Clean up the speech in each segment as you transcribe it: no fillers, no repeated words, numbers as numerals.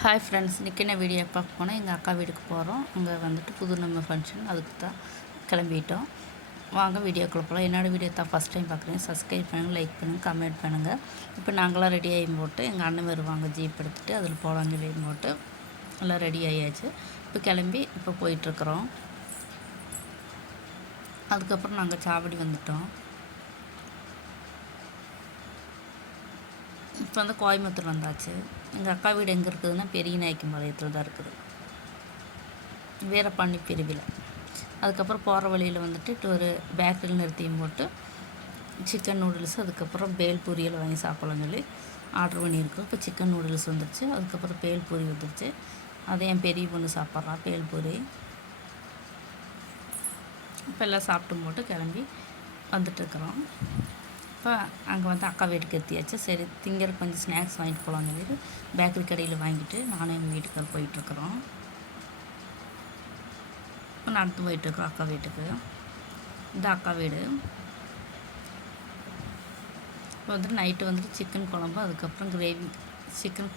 Hi friends, இன்றைக்கி என்ன video பார்க்க போனால் எங்கள் அக்கா வீட்டுக்கு போகிறோம். அங்கே வந்துட்டு புது நம்ம ஃபங்க்ஷன், அதுக்கு தான் கிளம்பிட்டோம். வாங்க வீடியோக்குள்ளே போகலாம். என்னோடய வீடியோ தான் ஃபஸ்ட் டைம் பார்க்குறீங்க, சப்ஸ்கிரைப் பண்ணுங்கள், லைக் பண்ணுங்கள், கமெண்ட் பண்ணுங்கள். இப்போ நாங்களாம் ரெடி ஆகி போட்டு எங்கள் அண்ணன் வருவாங்க ஜீப் எடுத்துகிட்டு, அதில் போகலான்னு சொல்லி போட்டு எல்லாம் ரெடி ஆகியாச்சு. இப்போ கிளம்பி இப்போ போயிட்டுருக்குறோம். அதுக்கப்புறம் நாங்கள் சாவடி வந்துட்டோம். இப்போ வந்து கோயம்புத்தூர் வந்தாச்சு. எங்கள் அக்கா வீடு எங்கே இருக்குதுன்னா பெரிய நாயக்கம்பாளையத்தில் தான் இருக்குது, வீரபாண்டி பிரிவில். அதுக்கப்புறம் போகிற வழியில் வந்துட்டு ஒரு பேக்கரியில் நிறுத்தியும் போட்டு சிக்கன் நூடுல்ஸ், அதுக்கப்புறம் பேல் பொரியல் வாங்கி சாப்பிட்லான்னு சொல்லி ஆர்டர் பண்ணியிருக்கோம். இப்போ சிக்கன் நூடுல்ஸ் வந்துடுச்சு, அதுக்கப்புறம் பேல் பூரி வந்துடுச்சு. அதை என் பெரிய பொண்ணு சாப்பிட்றா பேல் பூரி. இப்போ எல்லாம் சாப்பிட்டு போட்டு கிளம்பி வந்துட்டுருக்குறோம். இப்போ அங்கே வந்து அக்கா வீட்டுக்கு எத்தியாச்சு. சரி, திங்கிற கொஞ்சம் ஸ்நாக்ஸ் வாங்கிட்டு போகலான்னு சொல்லிட்டு பேக்கரி கடையில் வாங்கிட்டு நானும் எங்கள் வீட்டுக்கார் போயிட்டுருக்குறோம். இப்போ நடந்து போயிட்டுருக்குறோம் அக்கா வீட்டுக்கு. இந்த அக்கா வீடு. இப்போ வந்துட்டு நைட்டு வந்துட்டு சிக்கன் குழம்பு, அதுக்கப்புறம் கிரேவி சிக்கன்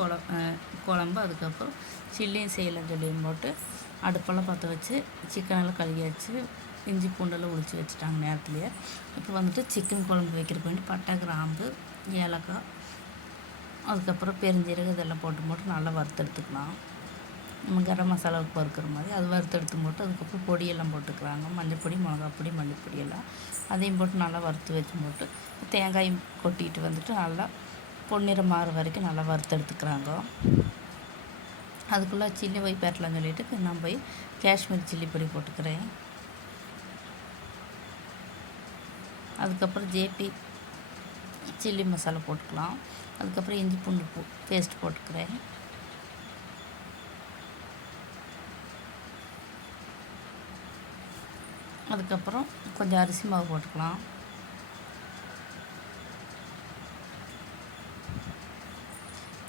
குழம்பு, அதுக்கப்புறம் சில்லியும் செய்யலைன்னு சொல்லி போட்டு அடுப்பெல்லாம் பற்ற வச்சு சிக்கனெல்லாம் கழுவியாச்சு. இஞ்சி பூண்டெல்லாம் உளிச்சு வச்சுட்டாங்க நேரத்துலேயே. இப்போ வந்துட்டு சிக்கன் குழம்பு வைக்கிறதுக்கு வேண்டி பட்டை, கிராம்பு, ஏலக்காய், அதுக்கப்புறம் பெருஞ்சீரகம் இதெல்லாம் போட்டு நல்லா வறுத்தெடுத்துக்கலாம். நம்ம கரம் மசாலாவுக்கு வறுக்கிற மாதிரி அது வறுத்தெடுத்து போட்டு அதுக்கப்புறம் பொடியெல்லாம் போட்டுக்கிறாங்க. மஞ்சப்பொடி, மிளகாப்பொடி, மல்லிப்பொடி எல்லாம் அதையும் போட்டு நல்லா வறுத்து வச்சு போட்டு தேங்காயும் கொட்டிட்டு வந்துட்டு நல்லா பொன்னிறம் மாற வரைக்கும் நல்லா வறுத்தெடுத்துக்கிறாங்க. அதுக்குள்ளே சில்லி போய் பேட்டலான்னு சொல்லிட்டு நான் போய் காஷ்மீர் சில்லி பொடி போட்டுக்கிறேன். அதுக்கப்புறம் ஜேபி சில்லி மசாலா போட்டுக்கலாம். அதுக்கப்புறம் இஞ்சி பூண்டு பேஸ்ட் போட்டுக்கிறேன். அதுக்கப்புறம் கொஞ்சம் அரிசி மாவு போட்டுக்கலாம்.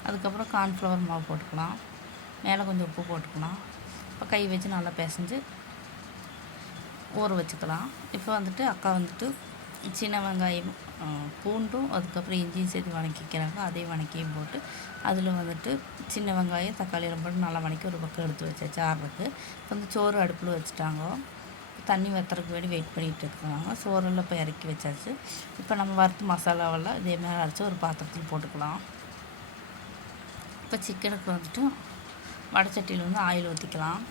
அதுக்கப்புறம் கார்ன்ஃப்ளவர் மாவு போட்டுக்கலாம். மேலே கொஞ்சம் உப்பு போட்டுக்கலாம். இப்போ கை வச்சு நல்லா பிசைஞ்சு ஊற வச்சுக்கலாம். இப்போ வந்துட்டு அக்கா வந்துட்டு சின்ன வெங்காயம், பூண்டும், அதுக்கப்புறம் இஞ்சியும் சேர்த்து வதக்கிக்கிறாங்க. அதையும் வதக்கியும் போட்டு அதில் வந்துட்டு சின்ன வெங்காயம், தக்காளி எல்லாம் போட்டு நல்லா வதக்கி ஒரு பக்கம் எடுத்து வச்சாச்சு ஆறுறதுக்கு. இப்போ வந்து சோறு அடுப்பில் வச்சுட்டாங்க. தண்ணி வற்றுறதுக்கு வேண்டி வெயிட் பண்ணிகிட்டு இருக்கிறாங்க. சோறெல்லாம் இப்போ இறக்கி வச்சாச்சு. இப்போ நம்ம வறுத்து மசாலாவெல்லாம் இதே மாதிரி அரைச்சி ஒரு பாத்திரத்தில் போட்டுக்கலாம். இப்போ சிக்கனுக்கு வந்துட்டு வடைச்சட்டியில் வந்து ஆயில் ஊற்றிக்கலாம்.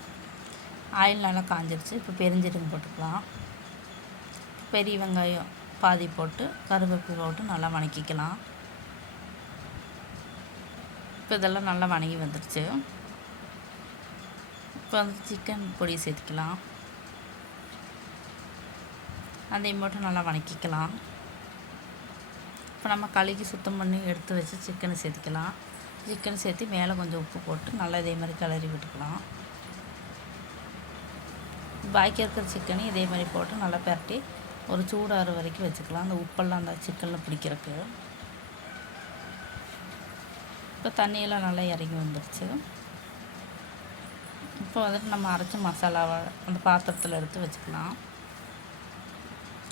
ஆயில் நல்லா காஞ்சிருச்சு. இப்போ பெருஞ்சீரகம் போட்டுக்கலாம். பெரிய வெங்காயம் பாதி போட்டு கருவேப்பிலை போட்டு நல்லா வதக்கிக்கலாம். இப்போ இதெல்லாம் நல்லா வதங்கி வந்துடுச்சு. இப்போ வந்து சிக்கன் பொடி சேர்த்துக்கலாம். அதையும் போட்டு நல்லா வதக்கிக்கலாம். இப்போ நம்ம கழுகி சுத்தம் பண்ணி எடுத்து வச்சு சிக்கனை சேர்த்துக்கலாம். சிக்கனை சேர்த்து மேலே கொஞ்சம் உப்பு போட்டு நல்லா இதே மாதிரி கிளறி விட்டுக்கலாம். பாக்கி இருக்கிற சிக்கனையும் இதே மாதிரி போட்டு நல்லா பரட்டி ஒரு சூடாறு வரைக்கும் வச்சுக்கலாம். அந்த உப்பெல்லாம் அந்த சிக்கனில் பிடிக்கிறதுக்கு. இப்போ தண்ணியெல்லாம் நல்லா இறங்கி வந்துடுச்சு. இப்போ வந்துட்டு நம்ம அரைச்ச மசாலாவை அந்த பாத்திரத்தில் எடுத்து வச்சுக்கலாம்.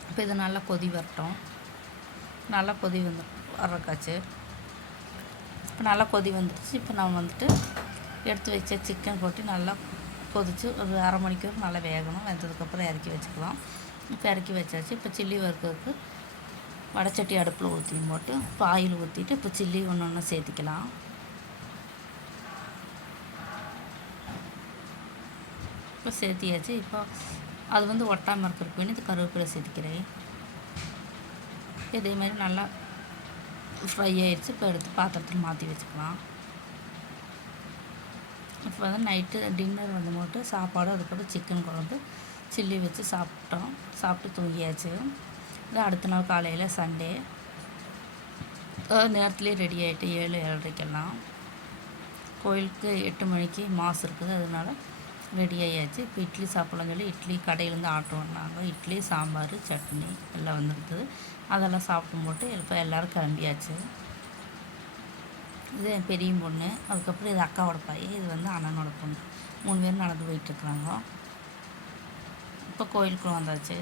இப்போ இது நல்லா கொதி வரட்டும். நல்லா கொதி வர்றக்காச்சு. இப்போ நல்லா கொதி வந்துடுச்சு. இப்போ நம்ம வந்துட்டு எடுத்து வச்ச சிக்கன் போட்டு நல்லா கொதித்து ஒரு அரை மணிக்கூர் நல்லா வேகணும். வெந்ததுக்கப்புறம் இறக்கி வச்சுக்கலாம். இப்போ இறக்கி வச்சாச்சு. இப்போ சில்லி வறுக்கிறதுக்கு வடைச்சட்டி அடுப்பில் ஊற்றி போட்டு இப்போ ஆயில் ஊற்றிட்டு இப்போ சில்லி ஒன்று ஒன்று சேர்த்திக்கலாம். இப்போ சேர்த்தியாச்சு. இப்போ அது வந்து ஒட்டாமல் இருக்கிறதுக்கு வேண்டி இது கருவேப்பிலை சேர்த்திக்கிறேன். இதே மாதிரி நல்லா ஃப்ரை ஆகிடுச்சு. இப்போ எடுத்து பாத்திரத்தில் மாற்றி வச்சுக்கலாம். இப்போ வந்து நைட்டு டின்னர் வந்து போட்டு சாப்பாடு, அதுக்கப்புறம் சிக்கன் குழம்பு, சில்லி வச்சு சாப்பிட்டு தூங்கியாச்சு. இது அடுத்த நாள் காலையில் சண்டே நேரத்துலேயே ரெடி ஆகிட்டு 7-7:30 கோயிலுக்கு 8 மணிக்கு மாஸ் இருக்குது, அதனால ரெடி ஆகியாச்சு. இப்போ இட்லி சாப்பிட்லான்னு சொல்லி இட்லி கடையிலேருந்து ஆர்டர் பண்ணாங்க. இட்லி, சாம்பார், சட்னி எல்லாம் வந்துருக்குது. அதெல்லாம் சாப்பிட்டு போட்டு இப்போ எல்லோரும் கிளம்பியாச்சு. இது என் பெரிய பொண்ணு, அதுக்கப்புறம் இது அக்காவோட பையன், இது வந்து அண்ணனோட பொண்ணு. 3 பேரும் நடந்து போயிட்டுருக்குறாங்க. இப்போ கோயிலுக்குள்ள வந்தாச்சு.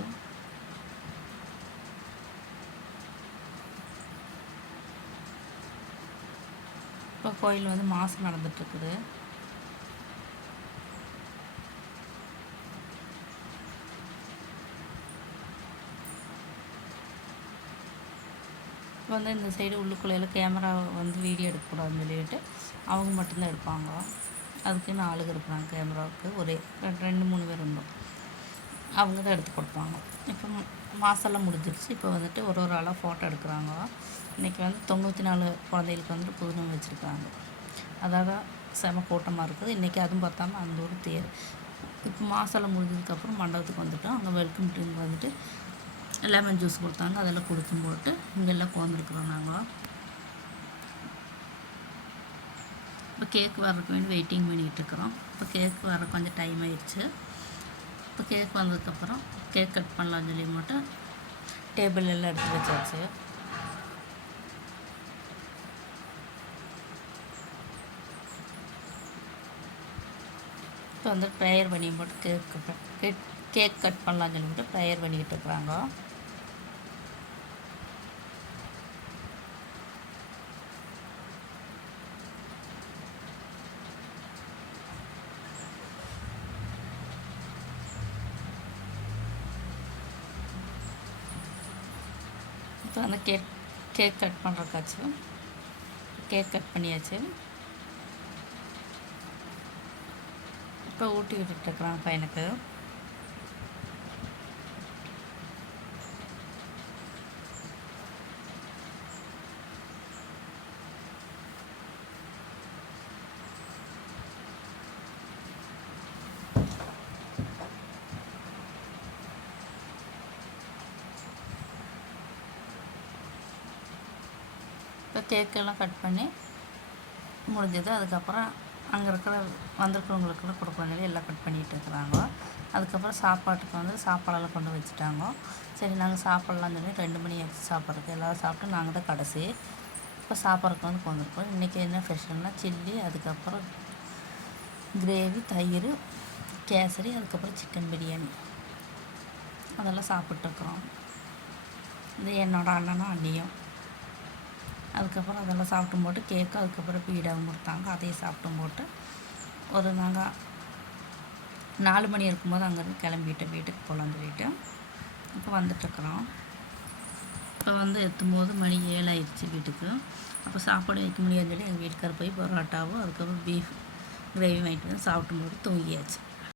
இப்போ கோயில் வந்து மாதம் நடந்துகிட்ருக்குது. இப்போ வந்து இந்த சைடு உள்ளுக்குள்ளையில் கேமரா வந்து வீடியோ எடுக்கக்கூடாதுன்னு சொல்லிட்டு அவங்க மட்டும்தான் எடுப்பாங்க. அதுக்குன்னு ஆளுங்க இருக்கிறாங்க கேமராவுக்கு. ஒரே 2-3 பேர் இருந்தோம். அவங்க தான் எடுத்து கொடுப்பாங்க. இப்போ மாதம்லாம் முடிஞ்சிருச்சு. இப்போ வந்துட்டு ஒரு ஆளாக ஃபோட்டோ எடுக்கிறாங்க. இன்றைக்கி வந்து 94 குழந்தைகளுக்கு வந்துட்டு புதுநம் வச்சுருக்காங்க. அதாவது செம கூட்டமாக இருக்குது. இன்றைக்கி அதுவும் பார்த்தாம அந்த ஒரு தேர். இப்போ மாதம்லாம் முடிஞ்சதுக்கப்புறம் மண்டபத்துக்கு வந்துட்டோம். அங்கே வெல்கம் ட்ரிங்க் வந்துட்டு லெமன் ஜூஸ் கொடுத்தாங்க. அதெல்லாம் குடிச்சும் போட்டு இங்கெல்லாம் உட்காந்துருக்குறோம் நாங்கள். இப்போ கேக் வர்றதுக்கு வேண்டி வெயிட்டிங் பண்ணிகிட்ருக்குறோம். இப்போ கேக் வர கொஞ்சம் டைம் ஆயிடுச்சு. இப்போ கேக் வந்ததுக்கப்புறம் கேக் கட் பண்ணலான்னு சொல்லி மட்டும் டேபிள் எல்லாம் எடுத்து வச்சாச்சு. இப்போ வந்து ப்ரேயர் பண்ணி போட்டு கேக் கட் பண்ணலான்னு சொல்லி மட்டும் ப்ரேயர் பண்ணிக்கிட்டு இருக்கிறாங்க. இப்போ வந்து கேக் கட் பண்ணுறக்காச்சு. கேக் கட் பண்ணியாச்சு. இப்போ ஊட்டி விட்டுட்டுருக்குறாங்க பையனுக்கு. இப்போ கேக்கெல்லாம் கட் பண்ணி முடிஞ்சது. அதுக்கப்புறம் அங்கே இருக்கிற வந்திருக்கிறவங்களுக்கெல்லாம் கொடுக்கணும் சொல்லி எல்லாம் கட் பண்ணிகிட்டு இருக்கிறாங்க. அதுக்கப்புறம் சாப்பாட்டுக்கு வந்து சாப்பாடெல்லாம் கொண்டு வச்சுட்டாங்க. சரி நாங்கள் சாப்பிட்லான்னு சொல்லி 2 மணி ஆச்சு சாப்பிட்றதுக்கு. எல்லோரும் சாப்பிட்டு நாங்கள் தான் கடைசி. இப்போ சாப்பிட்றதுக்கு வந்து கொண்டுருக்கோம். இன்றைக்கி என்ன ஸ்பெஷல்னால் சில்லி, அதுக்கப்புறம் கிரேவி, தயிர், கேசரி, அதுக்கப்புறம் சிக்கன் பிரியாணி அதெல்லாம் சாப்பிட்ருக்குறோம். இது என்னோடய அண்ணனும் அண்ணியும். அதுக்கப்புறம் அதெல்லாம் சாப்பிட்டும் போட்டு கேக்கு, அதுக்கப்புறம் பீடாவும் கொடுத்தாங்க. அதையும் சாப்பிட்டும் போட்டு நாங்கள் 4 மணி இருக்கும்போது அங்கேருந்து கிளம்பிட்டோம் வீட்டுக்கு போகலான்னு சொல்லிட்டு. இப்போ வந்துட்டுருக்குறோம். இப்போ வந்து எத்தும்போது மணி 7 ஆயிடுச்சு வீட்டுக்கு. அப்போ சாப்பாடு வைக்க முடியாதுன்னு சொல்லி எங்கள் வீட்டுக்காரர் போய் பரோட்டாவும் அதுக்கப்புறம் பீஃப் கிரேவி வாங்கிட்டு வந்து சாப்பிட்டும் போது தூங்கியாச்சு.